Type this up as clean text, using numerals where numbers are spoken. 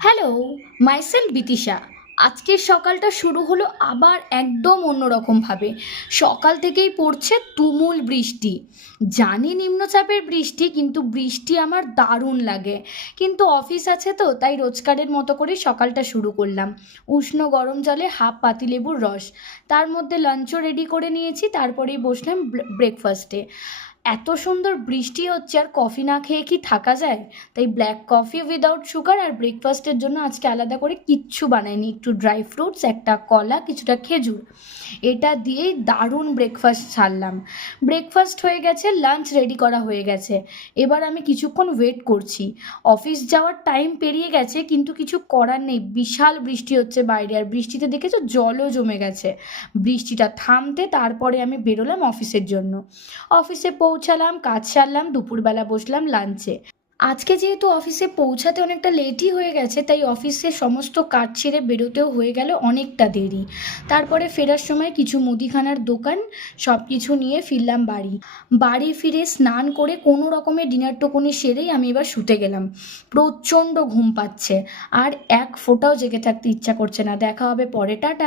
Hello, myself বিতিশা। আজকের সকালটা শুরু হলো আবার একদম অন্যরকমভাবে। সকাল থেকেই পড়ছে তুমুল বৃষ্টি। জানি নিম্নচাপের বৃষ্টি, কিন্তু বৃষ্টি আমার দারুণ লাগে। কিন্তু অফিস আছে তো, তাই রোজকারের মতো করে সকালটা শুরু করলাম। উষ্ণ গরম জলে হাফ পাতিলেবুর রস, তার মধ্যে লাঞ্চও রেডি করে নিয়েছি, তারপরেই বসলাম ব্রেকফাস্টে। এত সুন্দর বৃষ্টি হচ্ছে, আর কফি না খেয়ে কি থাকা যায়? তাই ব্ল্যাক কফি উইদাউট সুগার, আর ব্রেকফাস্টের জন্য আজকে আলাদা করে কিচ্ছু বানাইনি। একটু ড্রাই ফ্রুটস, একটা কলা, কিছুটা খেজুর, এটা দিয়েই দারুণ ব্রেকফাস্ট ছাড়লাম। ব্রেকফাস্ট হয়ে গেছে, লাঞ্চ রেডি করা হয়ে গেছে। এবার আমি কিছুক্ষণ ওয়েট করছি। অফিস যাওয়ার টাইম পেরিয়ে গেছে, কিন্তু কিছু করার নেই, বিশাল বৃষ্টি হচ্ছে বাইরে, আর বৃষ্টিতে দেখেছো জলও জমে গেছে। বৃষ্টিটা থামতে তারপরে আমি বেরোলাম অফিসের জন্য। অফিসে পৌঁছালাম, কাজ সারলাম, দুপুরবেলা বসলাম লাঞ্চে। আজকে যেহেতু অফিসে পৌঁছাতে অনেকটা লেটই হয়ে গেছে, তাই অফিসে সমস্ত কাজ ছেড়ে বেরোতেও হয়ে গেল অনেকটা দেরি। তারপরে ফেরার সময় কিছু মুদিখানার দোকান, সব কিছু নিয়ে ফিরলাম বাড়ি। বাড়ি ফিরে স্নান করে কোনো রকমের ডিনার টোকুনি সেরেই আমি এবার শুতে গেলাম। প্রচণ্ড ঘুম পাচ্ছে, আর এক ফোঁটাও জেগে থাকতে ইচ্ছা করছে না। দেখা হবে পরে, টাটা।